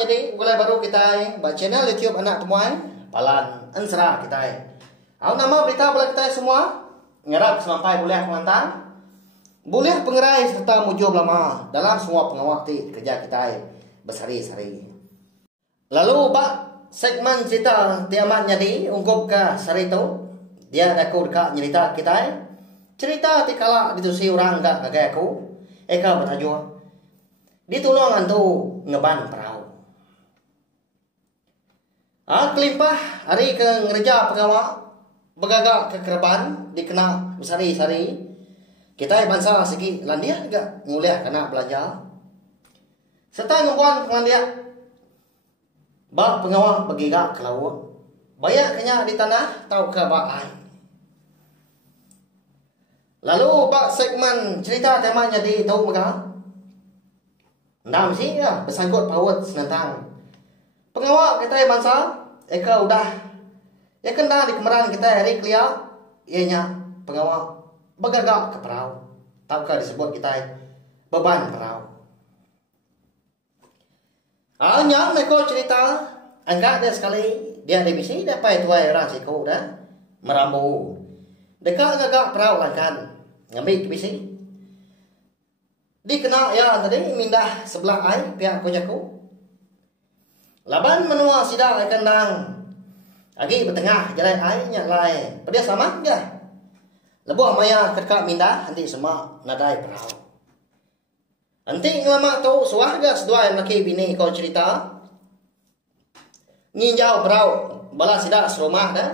jadi mulai baru kita channel YouTube anak temuai palan ansra kita. Nama berita boleh kita semua ngarap sampai boleh mantang. Boleh pengerai serta mujub lama dalam semua pengawati kerja kita bersari-sari. Lalu pak segmen cerita tiamat jadi ungkup ke sari itu dia aku dekat cerita kita. Cerita tikala ditusi orang enggak kayak aku. Eka bertajuk ditulungan tu ngeban perahu. Kelimpah hari ke ngerja pegawai begagak ke kerban dikena bersari-sari. Kita bangsa segi landia juga nguliah kena belajar. Serta ngebuan pengandia bak pengawal begigak ke laut. Banyak kena di tanah tahu ke bakai. Lalu bak segmen cerita temanya di tahu megah. Ndam sih ya bersangkut paut senentang pengawal kita bangsa eka udah ya kena di kemeran kita hari kelia ianya pengawal begagak ke perahu tahu ke disebut kita beban perahu. Nyam neko cerita enggak ada sekali dia ada misi dapat tuai orang siku dah merambu dekat gagak perahu langkan ngambil misi dikena ya tadi mindah sebelah ai pihak kojaku. Laban menua sida kandang. Agi bertengah jalan ai nya lai. Pedia sama enggak? Lebuh maya ketka mindah nanti semua nadai perahu. Nanti ngelama tu suarga sedua laki bini kau cerita. Nginjau perahu bala sida serumah dah.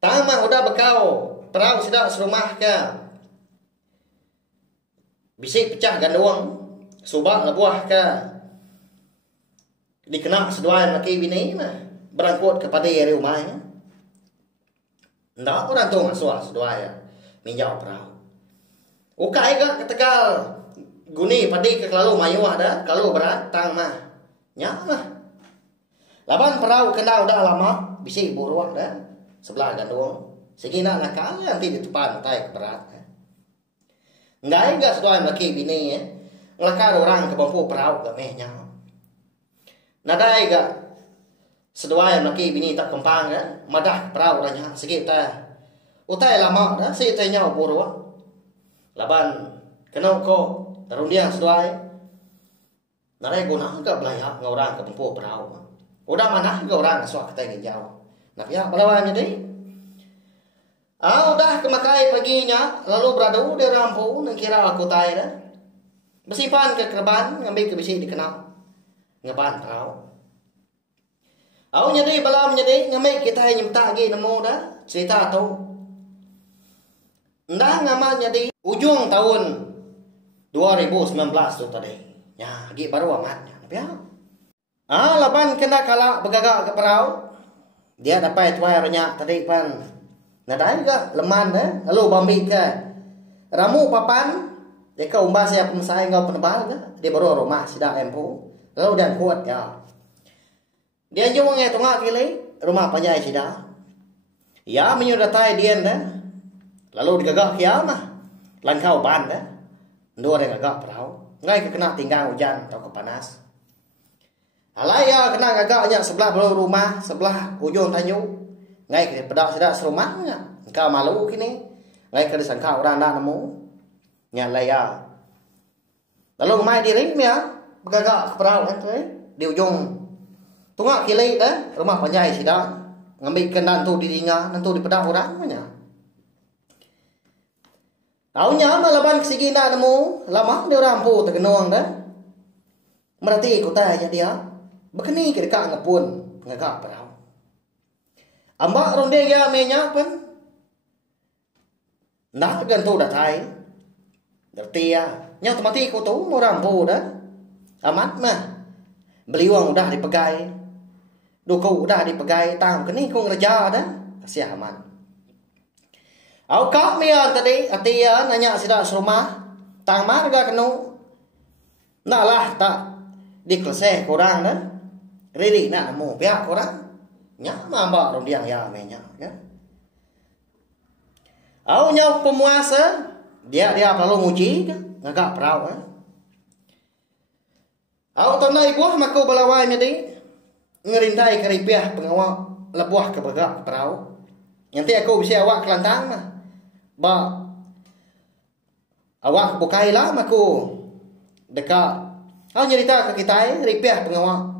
Tamah udah bekau perahu sida serumah ke. Bisik pecah ganduang subak lebuah ke dikena seduaan laki bini mah berangkut kepada area rumahnya. Ndak orang tu masuk seduaya minjau perahu. Ukai gak ketegal guni padi ke kelalu mayu ada kalau berat tang mah nya mah. Laban perahu kena udah lama bisik buruak dah sebelah ganduang. Segina nakal nanti di depan tai berat. Nggak enggak sedoan laki bini ya. Ngelakar orang ke bampu perahu ke mehnya. Nadai enggak sedoan laki bini tak kempang ya. Madah perahu ranya segitu. Utai lama dah si tanya buru. Laban kena ko tarundiang sedoan. Nadai guna enggak belayak ngorang ke bampu perahu. Udah mana enggak orang suak kita jauh. Nah ya balawan jadi udah kemakai paginya lalu beradu di rampu kira aku tai dah. Bersimpan ke kerban ngambil ke bisi dikenal. Ngeban perahu. Nyedi balam nyedi ngambil kita nyemta lagi nemu dah cerita tu. Ndah ngamal nyedi ujung tahun 2019 tu tadi. Ya, lagi baru amatnya. Ya. Laban kena kala begagak ke perahu. Dia dapat tuai banyak tadi pan. Nadai juga leman lalu bambi ke ramu papan dia umbah saya pemsai ngau penebal dia baru rumah sida empu lalu dan kuat ya dia jung nge tungak kili rumah panjai sida ya menyudatai dia lalu digagak ya mah langkau ban dua dia gagak perahu ngai kena tinggal hujan atau kepanas alaya kena gagaknya sebelah baru rumah sebelah ujung tanyu ngai ke pedak sedak serumah engkau malu kini ngai ke disangka orang dah nemu nyalaya lalu mai diri ya begagak ke perahu di ujung tungak kili dah rumah panjai sida ngambil kendan tu di dinga nantu di pedak orang nya taunya malaban kesigina nemu lama dia rampu tergenuang dah merati kota aja dia bekeni ke dekat ngepun ngagak perahu. Ambak ronde ya menya pun nak gantu dah tai derti ya nya otomati ko tu mo rampu dah amat mah beliwang udah dipegai duku udah dipegai tam kini ko ngerja dah kasih aman au kau mia tadi atia nanya sida rumah tang marga kenu nak lah tak diklese kurang dah rili nak nemu pihak kurang nya mamba rondiang ya menya ya. Nya pemuasa dia perlu nguji ngagak perahu Au tanai buah mako balawai jadi ngerintai keripiah pengawak lebuah ke begak perau. Nanti aku bisa awak kelantang mah. Ba awak bukai lah mako dekat. Au nyerita ke kita ripiah pengawak.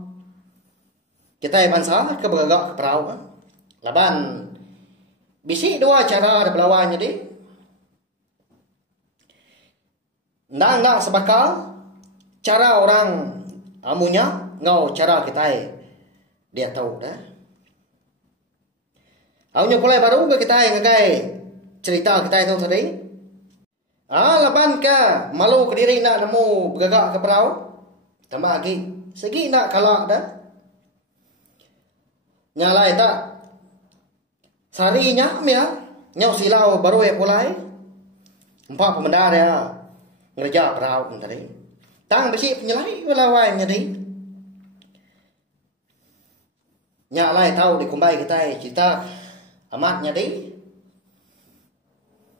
Kita bangsa ke begak ke perau. Laban bisi dua cara ada belawai jadi. Ndak sebakal cara orang amunya ngau cara kita dia tahu dah. Aunya pulai baru ke kita ngagai cerita kita itu tadi. Laban ka malu ke diri nak nemu bergagak ke perau. Tambah lagi segi nak kalak dah. Nyalai tak sarinya ya nyau silau baru pulai. Empat pemendar ya ngerja perau tadi. Tang besi penyelai belawai jadi. Nyak lai tahu di kumbai kita cerita amat jadi.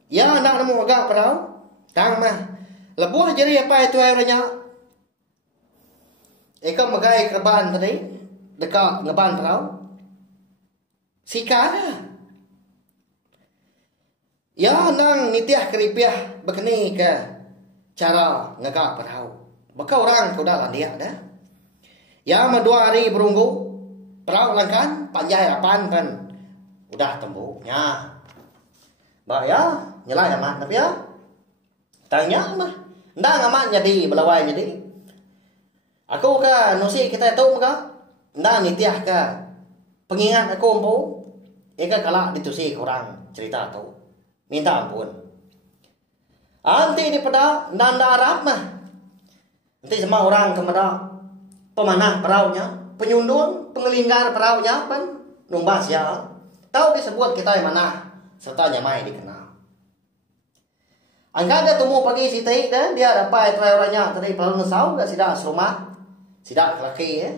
Ya nak nemu agak perau. Tang mah lebuh jadi apa itu airnya. Eka magai keban tadi dekat ngeban perau. Sikara. Ya nang nitiah keripiah begini ke cara ngagak perau. Maka orang kau dah landia dah. Ya dua hari berunggu perau langkan panjai lapan kan udah tembuknya. Mbak ya nyelai amat tapi ya. Tanya mah ndak amat jadi belawai jadi. Aku ka nusi kita tahu maka ndak nitiah ka pengingat aku empu. Eka kalak ditusi orang cerita tahu. Minta ampun. Anti di pada nanda Arab mah. Nanti semua orang kepada pemanah peraunya, penyundun, pengelinggar peraunya kan numbas ya. Tahu disebut kita yang mana serta nyamai dikenal. Angka dia temu pagi si teh dan dia dapat orangnya tadi perau nesau gak sidak serumah, sidak laki ya.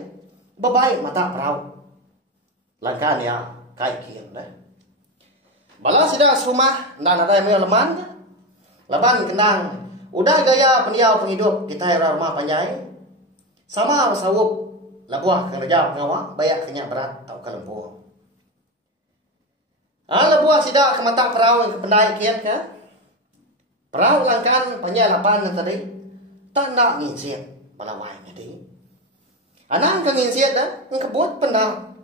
Bebaik mata perau. Langkan ya kai kian dah. Bala sidak serumah dan ada yang leman. Laban kenang udah gaya pendiau penghidup kita era rumah panjai. Sama sawup labuah kerja pengawa bayak kenyak berat atau kalempur. Labuah sidak ke mata perau yang pendai kian ke. Perau langkan panjai lapan tadi. Tak nak nginsiat balawai jadi. Anang ke nginsiat dah ngkebut pendau.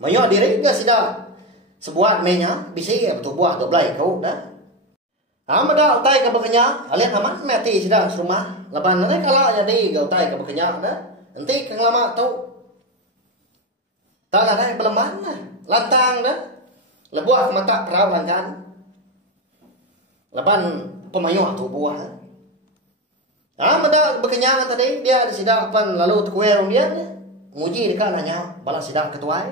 Mayo diri ke sidak sebuat menya bisi betul buah 12 kau dah. Amada utai ke bekenya, alian amat mati sidang rumah. Laban nanti kalau jadi ke utai ke bekenya dah. Nanti kang lama tau. Tak ada beleman lantang dah. Lebuah mata perau langkan. Laban pemayo tu buah. Amada bekenya tadi dia di sidang pan lalu tukue rong dia. Nguji dekat nanya balas sidang ketuai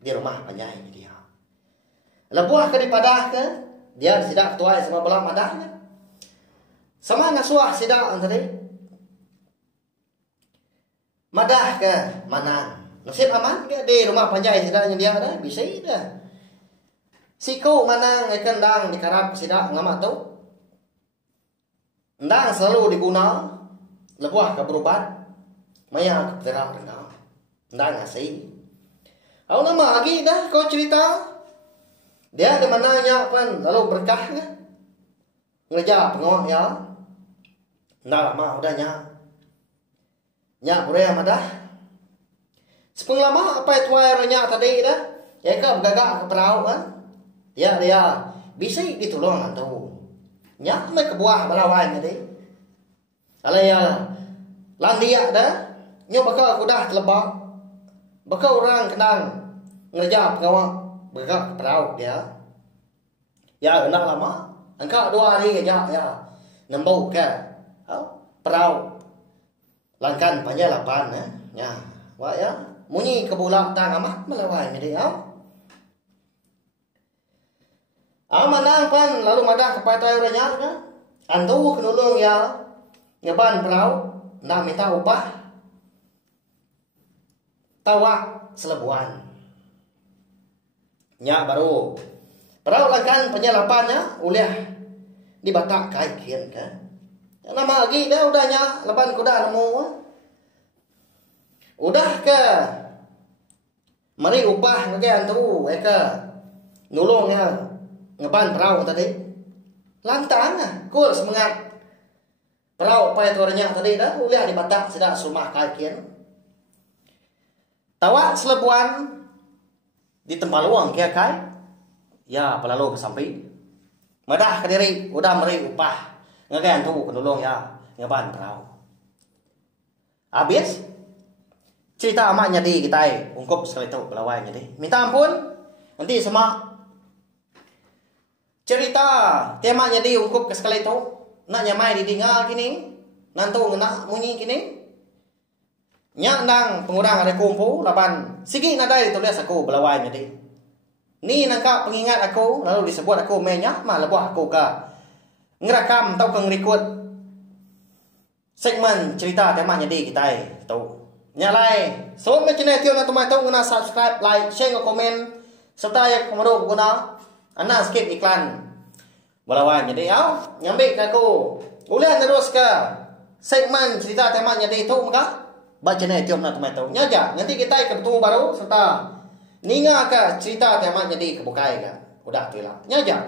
di rumah panjai dia. Lebuah ke dipadah ke dia sidak tuai sama belah madahnya. Sama ngasuah sidak tadi. Madah ke mana? Nasib aman ke di rumah panjai sidaknya dia ada bisa dah. Siku mana ngekendang di karab sidak ngamat tu. Ndang selalu diguna lebuah ke berubat. Maya ke terang rendah. Ndang ngasih. Aku nama lagi dah kau cerita. Dia di mananya pan lalu berkah kan? Ngeja pengawak ya. Ndak lama udah nyak boleh madah. Sepeng lama apa itu airnya tadi dah. Ya ke bergagak ke perau kan? Dia bisa ditolong tu. Nyak me ke buah balawan tadi. Alaya landia dah. Nyo bakal aku dah telebak. Bakal orang kenang ngeja pengawak bergerak ke perau dia. Ya enak lama. Engkau 2 hari aja ya. Nembau ke perau. Langkan panjang lapan ya. Wah ya. Munyi ke bola tang amat melawai ni dia. Manang pan lalu madah ke patai orangnya kan. Antu kenulung ya. Ngeban perau. Nak minta upah. Tawak selebuan. Nya baru perau langkan penyalapannya oleh di batak kai kian kan. Nama lagi dah udahnya leban kuda nemu. Udah ke mari upah ngagian tu eka nulungnya ngeban perahu tadi. Lantang kul semangat. Perahu payah tuarnya tadi dah uliah di batak sudah rumah kakian. Tawa selebuan di tempat luang kia kai. Ya pelalu ke samping. Madah ke diri udah mari upah. Ngagian tu kenulung ya ngeban perahu. Habis cerita amaknya di kita ungkup sekali tu belawainya di. Minta ampun nanti sama cerita temanya di ungkup ke sekali tu. Nak nyamai di dinga kini nantu ngena munyi kini. Nya nang pengurang ada kumpu laban sigi nadai tulis aku belawainya di. Ni nangka pengingat aku lalu disebut aku menyak mah lebuh aku ka ngerakam tau keng record segmen cerita temanya di kita tu. Nyalai so me channel tio na tumai tau ngena subscribe, like, share, komen serta ya komodo guna ana skip iklan balawan jadi au nyambi ka aku ulian terus ke segmen cerita temanya di tu maka ba channel tio na tumai tau nyaja nanti kita ke bertemu baru serta ninga ka cerita temanya di kebukai ka udah tu lah nyaja.